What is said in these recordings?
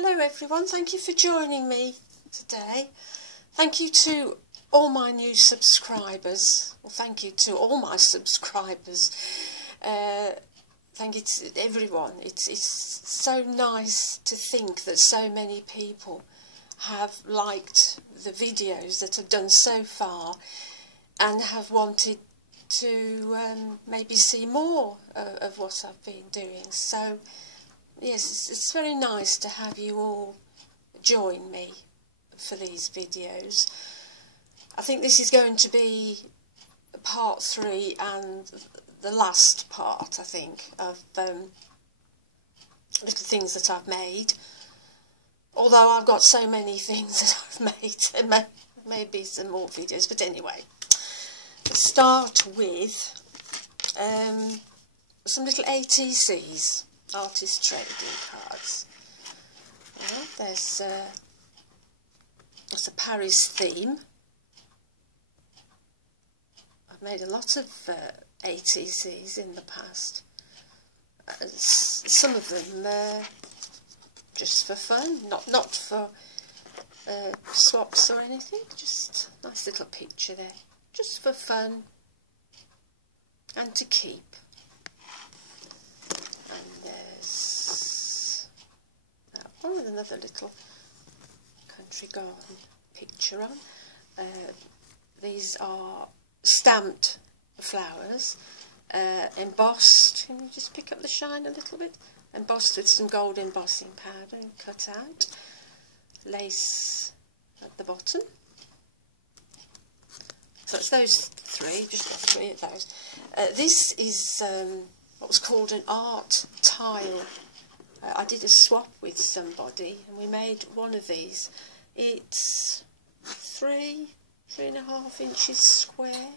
Hello everyone, thank you for joining me today. Thank you to all my new subscribers. Well, thank you to all my subscribers. Thank you to everyone. It's so nice to think that so many people have liked the videos that I've done so far and have wanted to maybe see more of what I've been doing. So yes, it's very nice to have you all join me for these videos. I think this is going to be part 3 and the last part, I think, of little things that I've made. Although I've got so many things that I've made, there may be some more videos, but anyway. Let's start with some little ATCs. Artist trading cards. Well, there's a Paris theme. I've made a lot of ATCs in the past. Some of them just for fun, not for swaps or anything. Just a nice little picture there, just for fun and to keep. With another little country garden picture on. These are stamped flowers, embossed. Can you just pick up the shine a little bit? Embossed with some gold embossing powder and cut out. Lace at the bottom. So it's those 3, just got 3 of those. This is what was called an art tile. I did a swap with somebody and we made one of these. It's 3.5 inches square,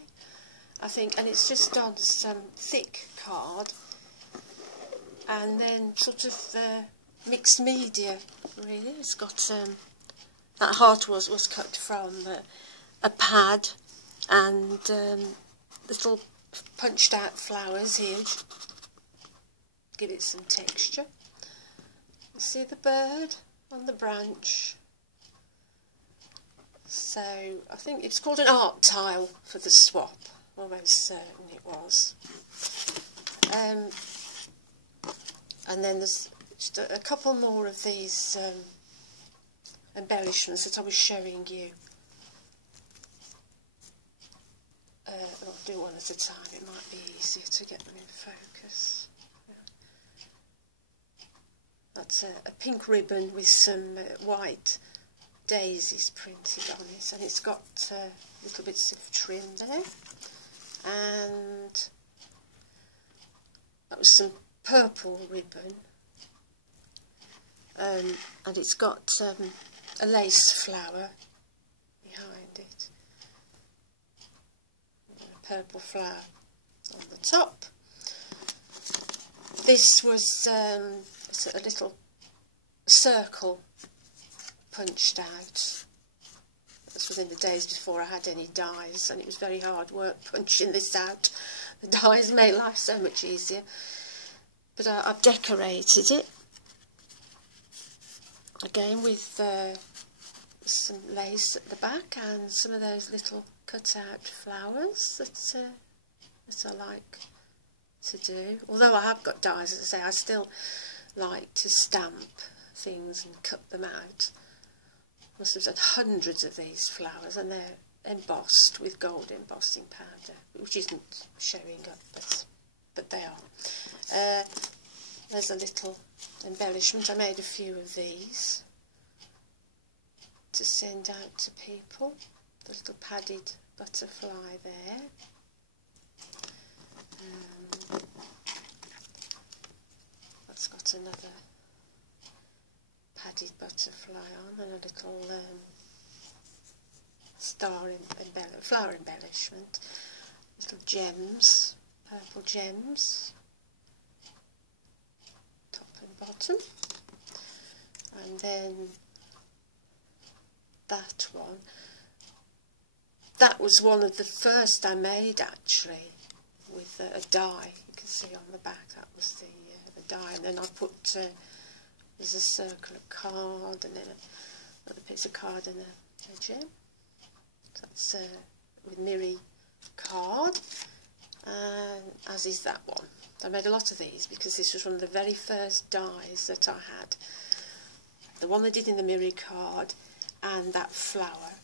I think, and it's just on some thick card and then sort of mixed media, really. It's got that heart was cut from a pad and little punched out flowers here, give it some texture. See the bird on the branch. So I think it's called an art tile for the swap. Almost certain it was. And then there's just a couple more of these embellishments that I was showing you. I'll do one at a time. It might be easier to get them in focus. That's a pink ribbon with some white daisies printed on it, and it's got little bits of trim there. And that was some purple ribbon, and it's got a lace flower behind it, and a purple flower on the top. This was a little circle punched out. It was within the days before I had any dies, and it was very hard work punching this out. The dies made life so much easier. But I've decorated it again with some lace at the back and some of those little cut out flowers that I like to do. Although I have got dies, as I say, I still like to stamp things and cut them out. I must have done hundreds of these flowers, and they're embossed with gold embossing powder, which isn't showing up, but they are. There's a little embellishment. I made a few of these to send out to people. The little padded butterfly there. That's got another padded butterfly on and a little flower embellishment. Little gems, purple gems, top and bottom. And then that one. That was one of the first I made, actually, with a die. You can see on the back that was the die, and then I put There's a circular card and then another piece of card and a gem. So that's with Miri card, and as is that one. I made a lot of these because this was one of the very first dies that I had. The one they did in the Miri card and that flower.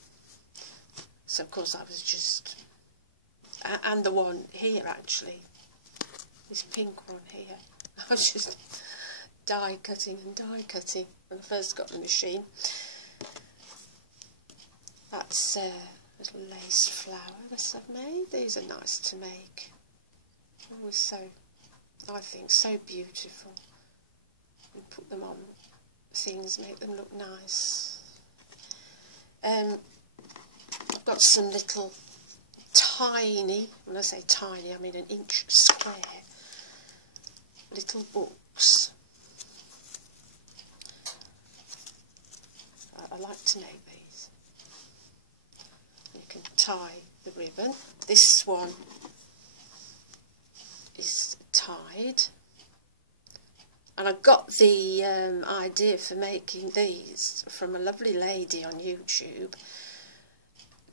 So of course I was just, and the one here actually, this pink one here. I was just die cutting and die cutting when I first got the machine. That's a little lace flower that I've made. These are nice to make. Always so, I think, so beautiful. And put them on things, make them look nice. I've got some little tiny, when I say tiny I mean an inch square, little books. I like to make these. You can tie the ribbon. This one is tied, and I got the idea for making these from a lovely lady on YouTube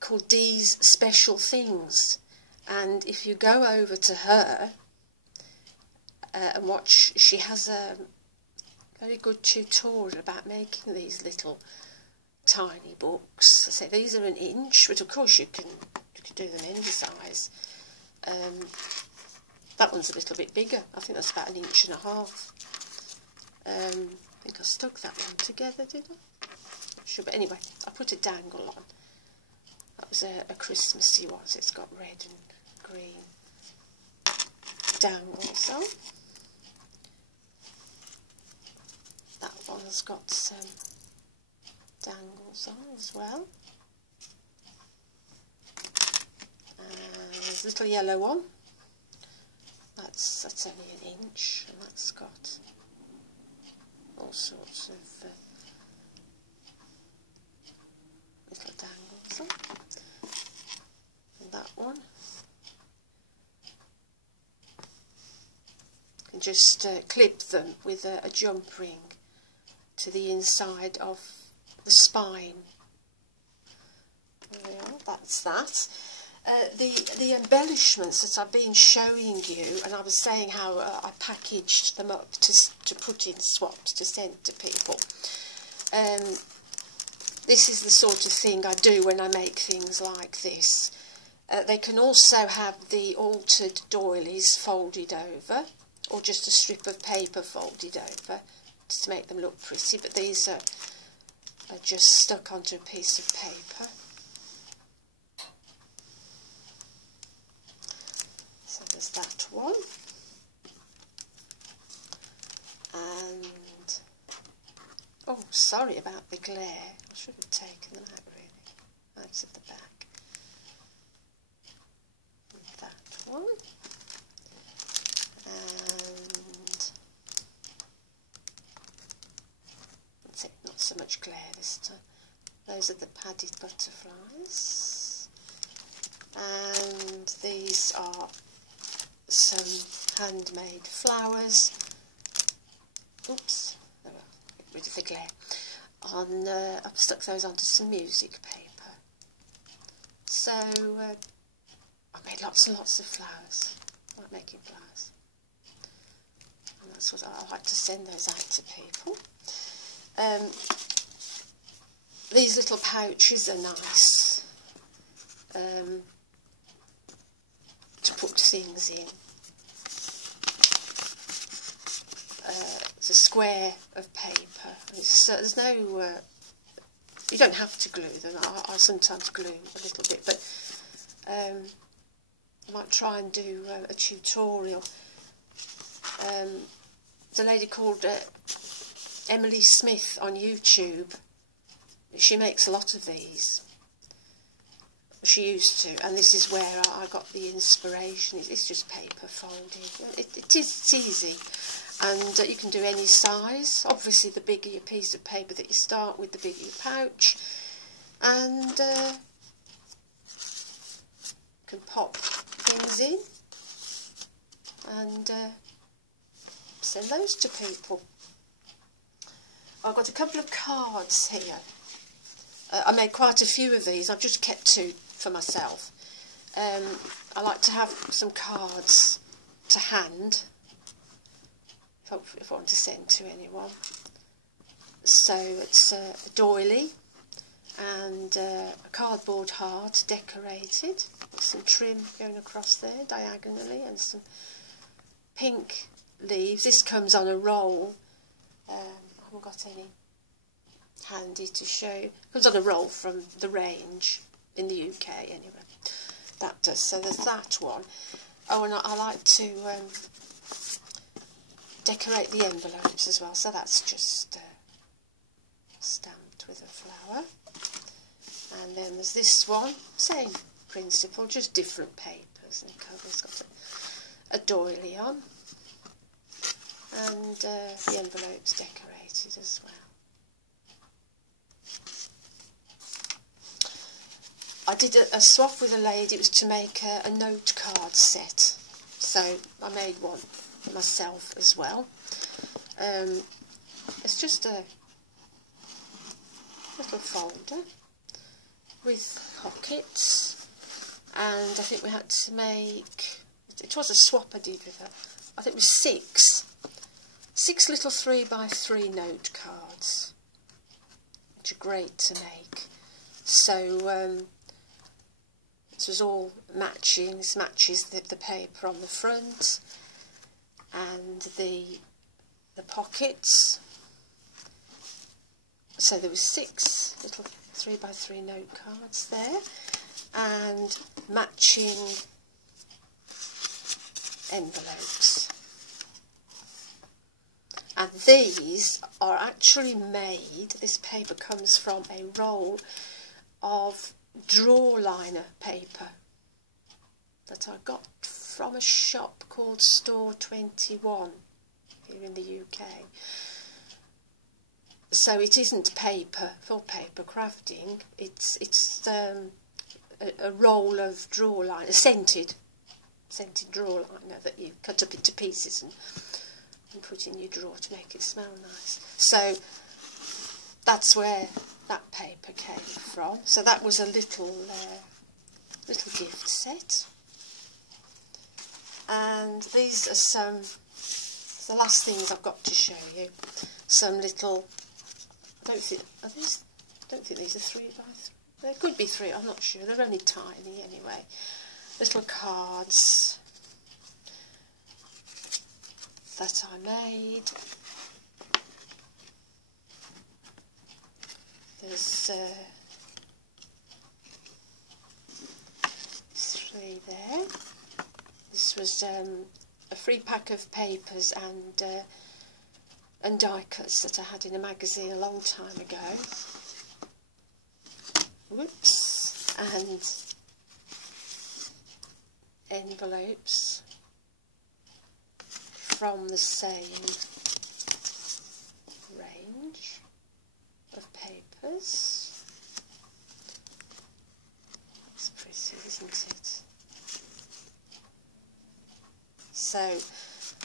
called Dee's Special Things, and if you go over to her and watch, she has a very good tutorial about making these little tiny books. I say these are an inch, but of course you can do them any size. That one's a little bit bigger. I think that's about 1.5 inches. I think I stuck that one together, did I? Sure, but anyway, I put a dangle on. That was a Christmassy one, so it's got red and green dangles on. That one's got some dangles on as well. And there's a little yellow one. That's only 1 inch, and that's got all sorts of little dangles on. And that one, you can just clip them with a jump ring to the inside of the spine. There we are, that's that. The embellishments that I've been showing you, and I was saying how I packaged them up to put in swaps to send to people. This is the sort of thing I do when I make things like this. They can also have the altered doilies folded over, or just a strip of paper folded over, just to make them look pretty, but these are just stuck onto a piece of paper. So there's that one, and oh, sorry about the glare, I should have taken them out really, out of the back. And that one, and that's it, not so much glare this time. Those are the padded butterflies, and these are some handmade flowers. Oops, there we are, get rid of the glare. I've stuck those onto some music paper. So I've made lots and lots of flowers. I like making flowers, and that's what I like to send those out to people. These little pouches are nice to put things in. It's a square of paper. There's no, you don't have to glue them. I sometimes glue a little bit, but I might try and do a tutorial. There's a lady called Emily Smith on YouTube. She makes a lot of these. She used to, and this is where I got the inspiration. It's just paper folded. It's easy, and you can do any size. Obviously, the bigger your piece of paper that you start with, the bigger your pouch, and can pop things in and send those to people. I've got a couple of cards here. I made quite a few of these. I've just kept 2 for myself. I like to have some cards to hand if I want to send to anyone. So it's a doily and a cardboard heart decorated with some trim going across there diagonally and some pink leaves. This comes on a roll. I haven't got any handy to show. It comes on a roll from the range in the UK anyway. That does. So there's that one. Oh, and I like to decorate the envelopes as well. So that's just stamped with a flower. And then there's this one, same principle, just different papers and covers. Got a doily on, and the envelope's decorated as well. I did a swap with a lady. It was to make a note card set, so I made one for myself as well. It's just a little folder with pockets, and I think we had to make, it was a swap I did with her, I think it was six little 3x3 note cards, which are great to make. So this was all matching. This matches the paper on the front and the pockets. So there was 6 little 3x3 note cards there, and matching envelopes. And these are actually made, this paper comes from a roll of drawer liner paper that I got from a shop called Store 21 here in the UK. So it isn't paper for paper crafting, it's a roll of drawer liner, scented drawer liner that you cut up into pieces and put in your drawer to make it smell nice. So that's where that paper came from. So that was a little gift set. And these are the last things I've got to show you. Some little, I don't think these are 3x3. They could be 3, I'm not sure. They're only tiny anyway. Little cards that I made. There's 3 there. This was a free pack of papers and die cuts that I had in a magazine a long time ago. Whoops. And envelopes from the same range of papers. It's pretty, isn't it? So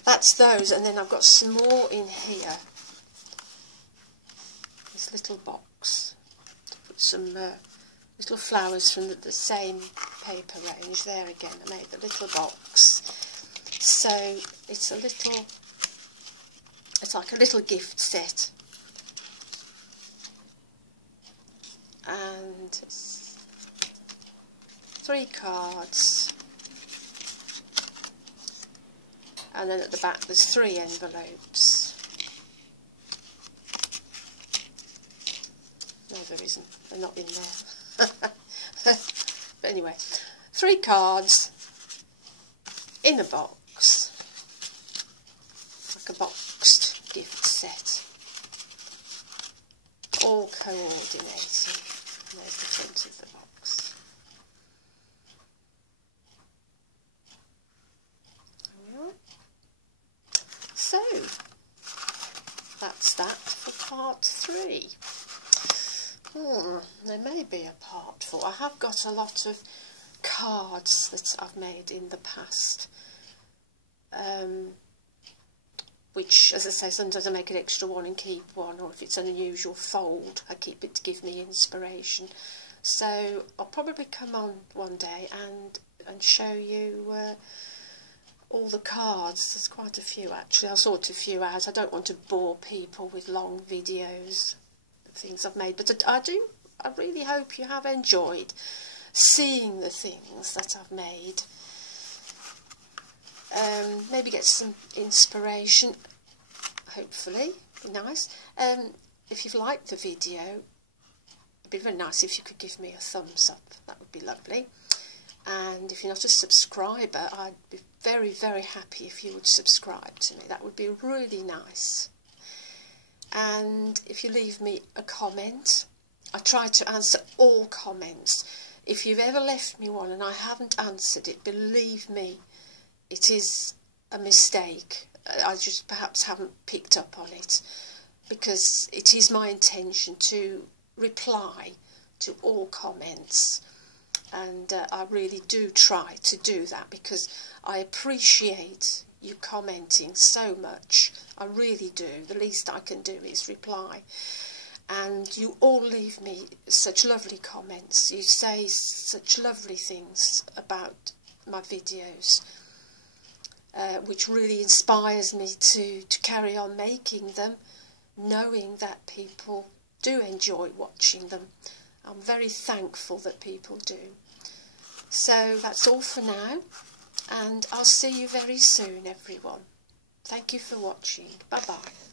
that's those, and then I've got some more in here. This little box to put some little flowers from the same paper range. There again, I made the little box. So it's like a little gift set. And 3 cards, and then at the back there's 3 envelopes. No, there isn't, they're not in there. But anyway, 3 cards in a box, like a boxed gift set, all coordinated. And there's the front of the box. There we are. So that's that for part 3. There may be a part 4. I have got a lot of cards that I've made in the past. which, as I say, sometimes I make an extra one and keep one, or if it's an unusual fold, I keep it to give me inspiration. So I'll probably come on one day and show you all the cards. There's quite a few actually. I'll sort a few out. I don't want to bore people with long videos of things I've made, but I really hope you have enjoyed seeing the things that I've made. Maybe get some inspiration, hopefully. Be nice. If you've liked the video, it'd be very nice if you could give me a thumbs up. That would be lovely. And if you're not a subscriber, I'd be very, very happy if you would subscribe to me. That would be really nice. And if you leave me a comment, I try to answer all comments. If you've ever left me one and I haven't answered it, believe me, it is a mistake. I just perhaps haven't picked up on it, because it is my intention to reply to all comments, and I really do try to do that, because I appreciate you commenting so much. I really do. The least I can do is reply. And you all leave me such lovely comments. You say such lovely things about my videos, which really inspires me to carry on making them, knowing that people do enjoy watching them. I'm very thankful that people do. So that's all for now, and I'll see you very soon, everyone. Thank you for watching. Bye-bye.